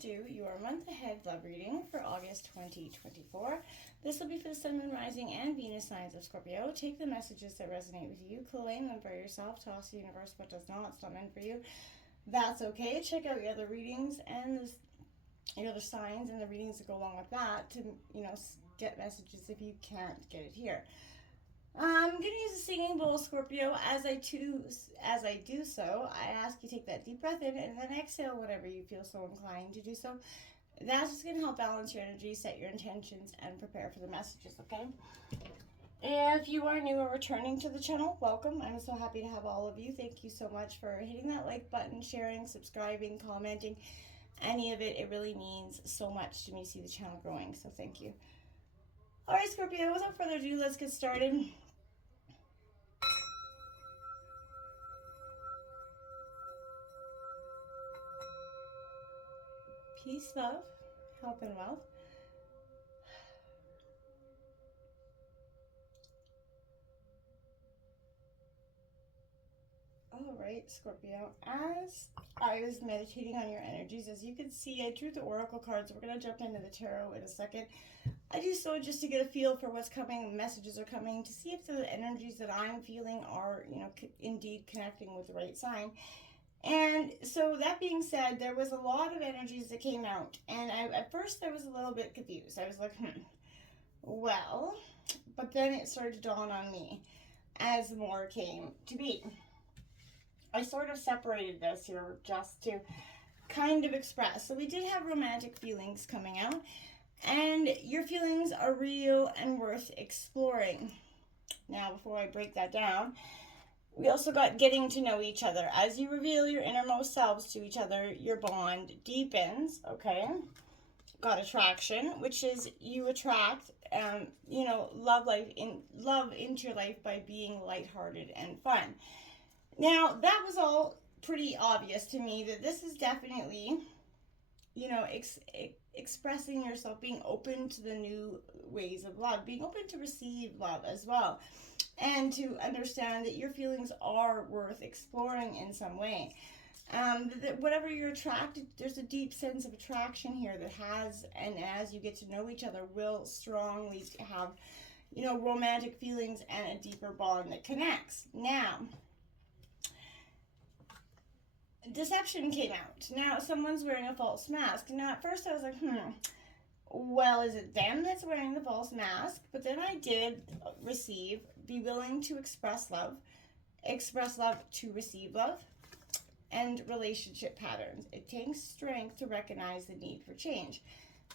do your month ahead love reading for August 2024. This will be for the Sun, Moon, Rising, and Venus signs of Scorpio. Take the messages that resonate with you, claim them for yourself, toss the universe what does not. It's not meant for you. That's okay. Check out your other readings and your other signs and the readings that go along with that to, get messages if you can't get it here. I'm going to use a singing bowl, Scorpio. As I do so, I ask you take that deep breath in and then exhale whenever you feel so inclined to do so. That's just going to help balance your energy, set your intentions, and prepare for the messages, okay? If you are new or returning to the channel, welcome. I'm so happy to have all of you. Thank you so much for hitting that like button, sharing, subscribing, commenting. Any of it, it really means so much to me to see the channel growing, so thank you. All right, Scorpio, without further ado, let's get started. Peace, love, health, and wealth. All right, Scorpio, as I was meditating on your energies, as you can see, I drew the oracle cards. We're going to jump into the tarot in a second. I do so just to get a feel for what's coming, messages are coming, to see if the energies that I'm feeling are, indeed connecting with the right sign. And so that being said, there was a lot of energies that came out. And at first I was a little bit confused. I was like, well, but then it started to dawn on me as more came to be. I sort of separated this here just to kind of express. So we did have romantic feelings coming out, and your feelings are real and worth exploring. Now, before I break that down, we also got getting to know each other. As you reveal your innermost selves to each other, your bond deepens, okay? Got attraction, which is you attract, love into your life by being lighthearted and fun. Now, that was all pretty obvious to me that this is definitely, expressing yourself, being open to the new ways of love, being open to receive love as well, and to understand that your feelings are worth exploring in some way. That whatever you're attracted, there's a deep sense of attraction here that has, and as you get to know each other, will strongly have, romantic feelings and a deeper bond that connects. Now, deception came out. Now, someone's wearing a false mask. Now, at first I was like, well, is it them that's wearing the false mask? But then I did be willing to express love to receive love, and relationship patterns. It takes strength to recognize the need for change.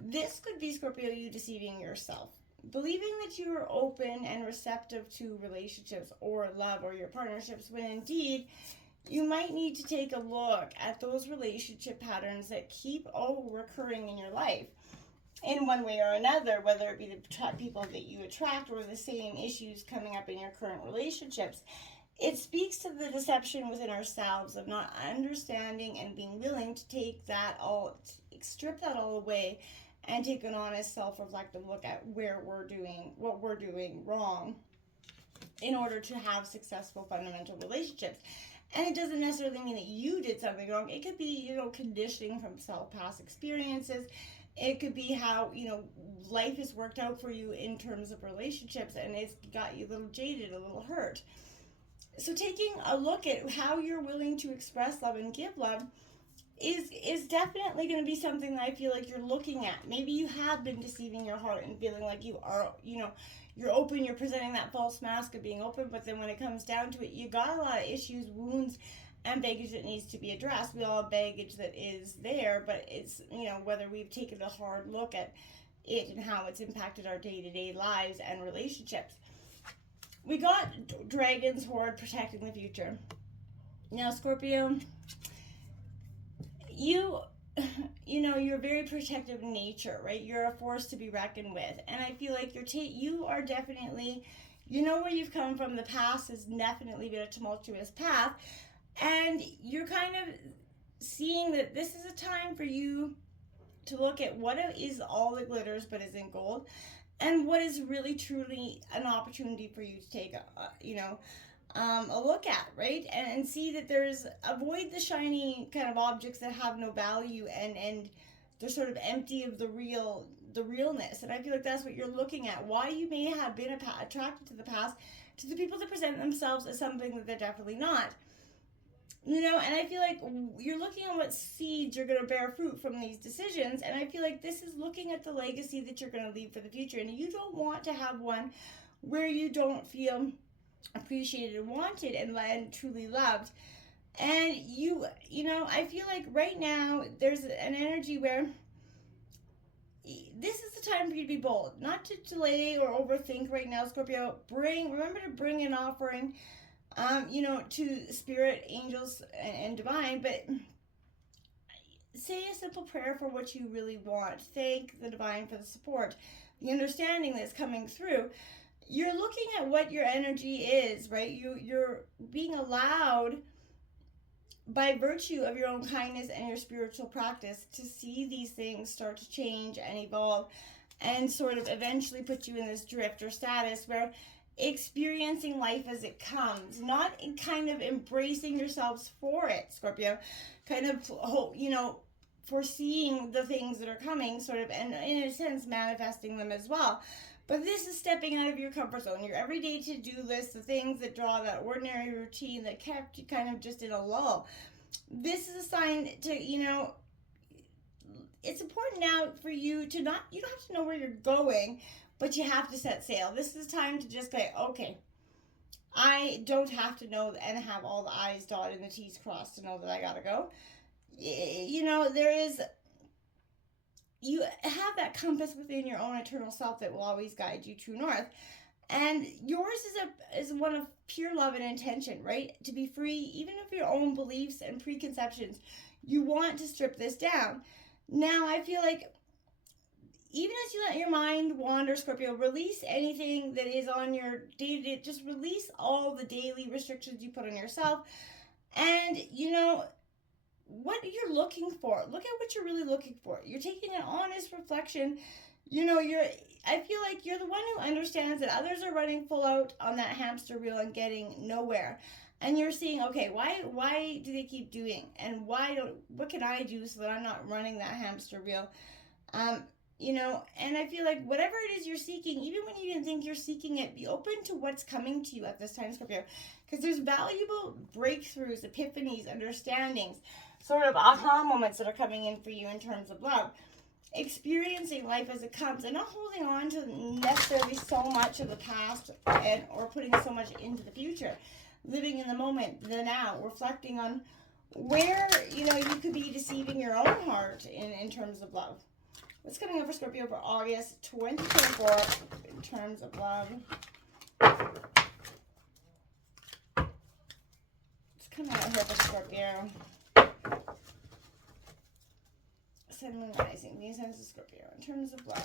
This could be, Scorpio, you deceiving yourself. Believing that you are open and receptive to relationships or love or your partnerships, when indeed you might need to take a look at those relationship patterns that keep recurring in your life in one way or another, whether it be the people that you attract or the same issues coming up in your current relationships. It speaks to the deception within ourselves of not understanding and being willing to take that all, strip that all away, and take an honest self-reflective look at what we're doing wrong in order to have successful fundamental relationships. And it doesn't necessarily mean that you did something wrong. It could be, conditioning from past experiences. It could be how, life has worked out for you in terms of relationships, and it's got you a little jaded, a little hurt. So taking a look at how you're willing to express love and give love is definitely going to be something that I feel like you're looking at. Maybe you have been deceiving your heart and feeling like you are, you're open, you're presenting that false mask of being open, but then when it comes down to it, you got a lot of issues, wounds, and baggage that needs to be addressed. We all have baggage that is there, but it's, whether we've taken a hard look at it and how it's impacted our day-to-day lives and relationships. We got Dragon's Horde, protecting the future. Now, Scorpio, you're very protective in nature, right? You're a force to be reckoned with. And I feel like you are definitely, where you've come from. The past has definitely been a tumultuous path. And you're kind of seeing that this is a time for you to look at what is all that glitters but isn't gold, and what is really truly an opportunity for you to take a look at, right? And see that avoid the shiny kind of objects that have no value, and they're sort of empty of the realness. And I feel like that's what you're looking at. Why you may have been attracted to the past, to the people that present themselves as something that they're definitely not. You know, and I feel like you're looking at what seeds you're going to bear fruit from these decisions. And I feel like this is looking at the legacy that you're going to leave for the future. And you don't want to have one where you don't feel appreciated and wanted and truly loved. And you know, I feel like right now there's an energy where this is the time for you to be bold, not to delay or overthink right now, Scorpio. Remember to bring an offering, you know, to spirit, angels, and divine, but say a simple prayer for what you really want. Thank the divine for the support, the understanding that's coming through. You're looking at what your energy is, right? You're being allowed, by virtue of your own kindness and your spiritual practice, to see these things start to change and evolve and sort of eventually put you in this drift or status where experiencing life as it comes, not in kind of embracing yourselves for it, Scorpio, kind of, you know, foreseeing the things that are coming, sort of, and in a sense manifesting them as well. But this is stepping out of your comfort zone, your everyday to-do list, the things that draw that ordinary routine that kept you kind of just in a lull. This is a sign to, you know, it's important now for you to not, you don't have to know where you're going, but you have to set sail. This is time to just say, okay, I don't have to know and have all the I's dotted and the T's crossed to know that I gotta go. You know, you have that compass within your own eternal self that will always guide you true north. And yours is one of pure love and intention, right? To be free, even of your own beliefs and preconceptions. You want to strip this down. Now, I feel like even as you let your mind wander, Scorpio, release anything that is on your day-to-day. Just release all the daily restrictions you put on yourself. And, you know, what you're looking for. Look at what you're really looking for. You're taking an honest reflection. You know, I feel like you're the one who understands that others are running full out on that hamster wheel and getting nowhere. And you're seeing, okay, why do they keep doing? And what can I do so that I'm not running that hamster wheel? You know, and I feel like whatever it is you're seeking, even when you didn't think you're seeking it, be open to what's coming to you at this time, Scorpio. Because there's valuable breakthroughs, epiphanies, understandings, sort of aha moments that are coming in for you in terms of love. Experiencing life as it comes and not holding on to necessarily so much of the past or putting so much into the future. Living in the moment, the now, reflecting on where, you know, you could be deceiving your own heart in terms of love. What's coming up for Scorpio for August 2024 in terms of love? It's coming out here for Scorpio. Sun, Moon, Rising. These signs of Scorpio in terms of love.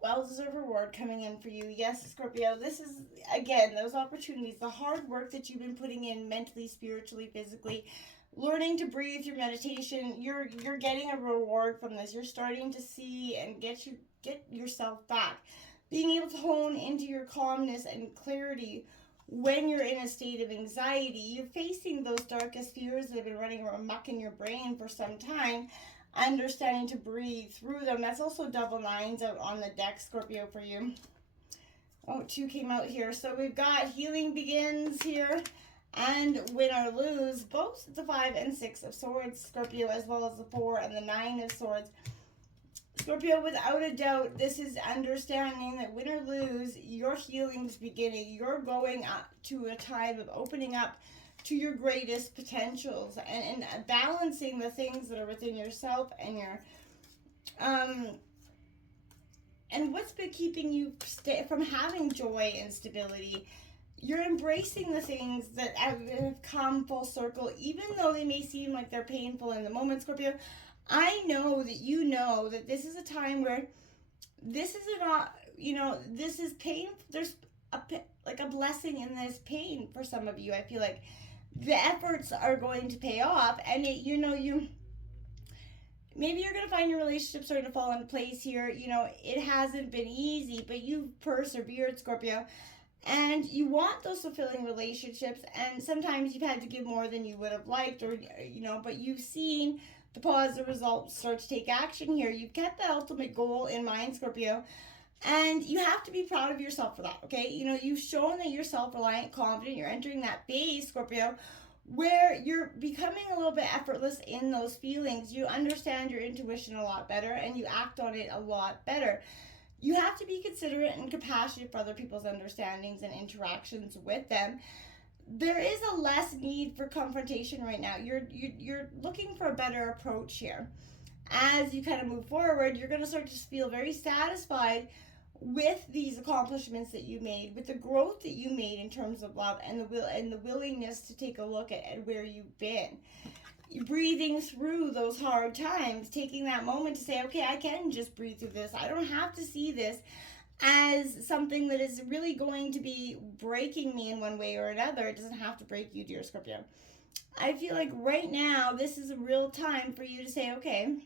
Well-deserved reward coming in for you. Yes, Scorpio, this is, again, those opportunities, the hard work that you've been putting in mentally, spiritually, physically, learning to breathe through meditation. You're getting a reward from this. You're starting to see and get yourself back. Being able to hone into your calmness and clarity when you're in a state of anxiety. You're facing those darkest fears that have been running amok in your brain for some time. Understanding to breathe through them. That's also double nines out on the deck, Scorpio, for you. Oh, 2 came out here. So we've got healing begins here and win or lose. Both the 5 and 6 of swords, Scorpio, as well as the 4 and the 9 of swords. Scorpio, without a doubt, this is understanding that win or lose, your healing's beginning. You're going up to a time of opening up to your greatest potentials and balancing the things that are within yourself and your and what's been keeping you from having joy and stability. You're embracing the things that have come full circle, even though they may seem like they're painful in the moment, Scorpio. I know that you know that this is a time where this is not, you know, this is pain. There's a blessing in this pain for some of you. I feel like the efforts are going to pay off, and maybe you're going to find your relationship starting to fall into place here. You know, it hasn't been easy, but you've persevered, Scorpio. And you want those fulfilling relationships, and sometimes you've had to give more than you would have liked, or, you know, but you've seen the positive results start to take action here. You've kept the ultimate goal in mind, Scorpio. And you have to be proud of yourself for that, okay? You know, you've shown that you're self-reliant, confident. You're entering that phase, Scorpio, where you're becoming a little bit effortless in those feelings. You understand your intuition a lot better, and you act on it a lot better. You have to be considerate and compassionate for other people's understandings and interactions with them. There is a less need for confrontation right now. You're looking for a better approach here. As you kind of move forward, you're going to start to feel very satisfied with these accomplishments that you made, with the growth that you made in terms of love, and the willingness to take a look at where you've been. Breathing through those hard times, taking that moment to say, okay, I can just breathe through this. I don't have to see this as something that is really going to be breaking me in one way or another. It doesn't have to break you, dear Scorpio. I feel like right now, this is a real time for you to say, okay,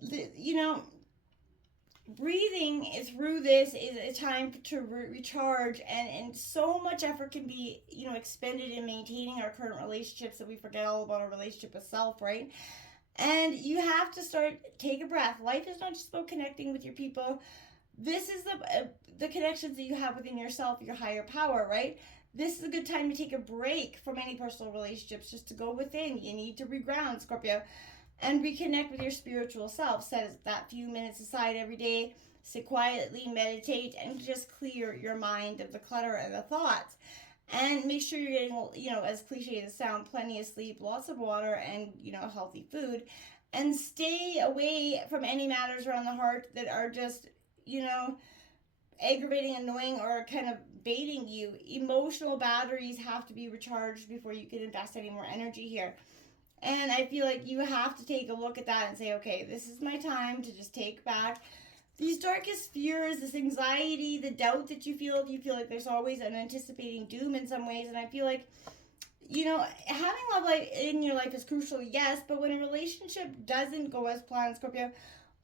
you know, breathing through this is a time to recharge, and so much effort can be, you know, expended in maintaining our current relationships that we forget all about our relationship with self, right? And you have to take a breath. Life is not just about connecting with your people. This is the connections that you have within yourself, your higher power, right? This is a good time to take a break from any personal relationships, just to go within. You need to reground, Scorpio, and reconnect with your spiritual self. Set that few minutes aside every day, sit quietly, meditate, and just clear your mind of the clutter and the thoughts. And make sure you're getting, you know, as cliche as it sounds, plenty of sleep, lots of water, and, you know, healthy food. And stay away from any matters around the heart that are just, you know, aggravating, annoying, or kind of baiting you. Emotional batteries have to be recharged before you can invest any more energy here. And I feel like you have to take a look at that and say, okay, this is my time to just take back these darkest fears, this anxiety, the doubt that you feel. You feel like there's always an anticipating doom in some ways. And I feel like, you know, having love life in your life is crucial, yes, but when a relationship doesn't go as planned, Scorpio,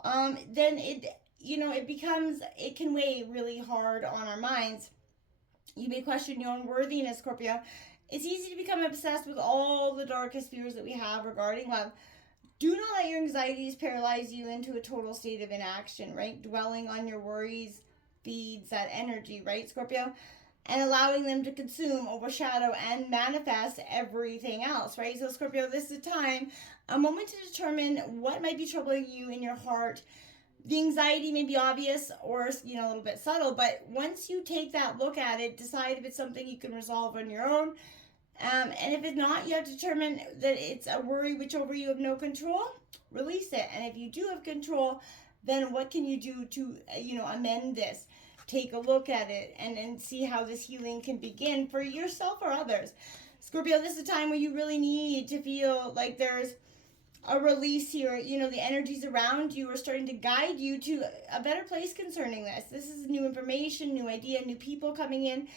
then it can weigh really hard on our minds. You may question your own worthiness, Scorpio. It's easy to become obsessed with all the darkest fears that we have regarding love. Do not let your anxieties paralyze you into a total state of inaction, right? Dwelling on your worries feeds that energy, right, Scorpio? And allowing them to consume, overshadow, and manifest everything else, right? So, Scorpio, this is a moment to determine what might be troubling you in your heart. The anxiety may be obvious or, you know, a little bit subtle, but once you take that look at it, decide if it's something you can resolve on your own. And if it's not, you have to determine that it's a worry which over you have no control. Release it. And if you do have control, then what can you do to, amend this? Take a look at it and see how this healing can begin for yourself or others. Scorpio, this is a time where you really need to feel like there's a release here. You know, the energies around you are starting to guide you to a better place concerning this. This is new information, new idea, new people coming in.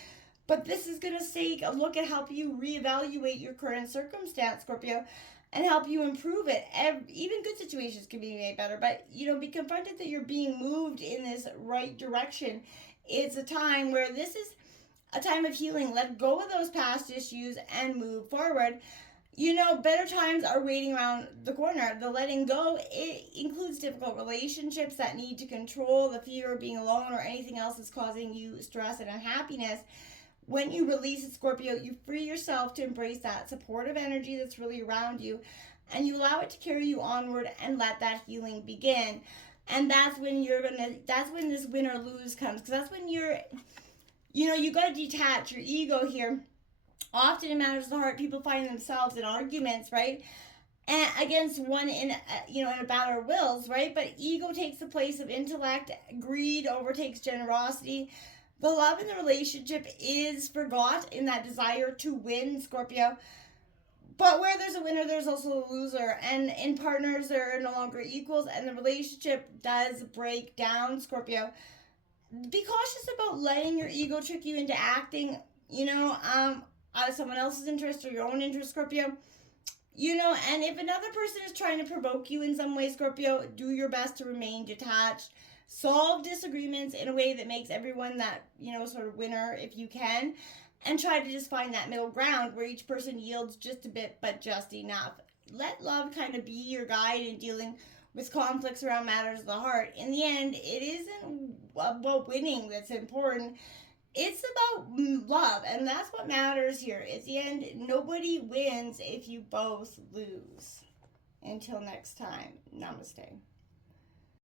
But this is going to take a look at help you reevaluate your current circumstance, Scorpio, and help you improve it. Even good situations can be made better, but, be confronted that you're being moved in this right direction. It's a time where this is a time of healing. Let go of those past issues and move forward. Better times are waiting around the corner. The letting go, it includes difficult relationships that need to control, the fear of being alone, or anything else that's causing you stress and unhappiness. When you release it, Scorpio, you free yourself to embrace that supportive energy that's really around you, and you allow it to carry you onward and let that healing begin. And that's when this win or lose comes, because that's when you got to detach your ego here. Often in matters of the heart, people find themselves in arguments, right? And against one in a battle of wills, right? But ego takes the place of intellect. Greed overtakes generosity. The love in the relationship is forgot in that desire to win, Scorpio. But where there's a winner, there's also a loser. And in partners, there are no longer equals, and the relationship does break down, Scorpio. Be cautious about letting your ego trick you into acting, out of someone else's interest or your own interest, Scorpio. You know, and if another person is trying to provoke you in some way, Scorpio, do your best to remain detached. Solve disagreements in a way that makes everyone that, you know, sort of winner if you can. And try to just find that middle ground where each person yields just a bit, but just enough. Let love kind of be your guide in dealing with conflicts around matters of the heart. In the end, it isn't about winning that's important. It's about love, and that's what matters here. At the end, nobody wins if you both lose. Until next time, namaste.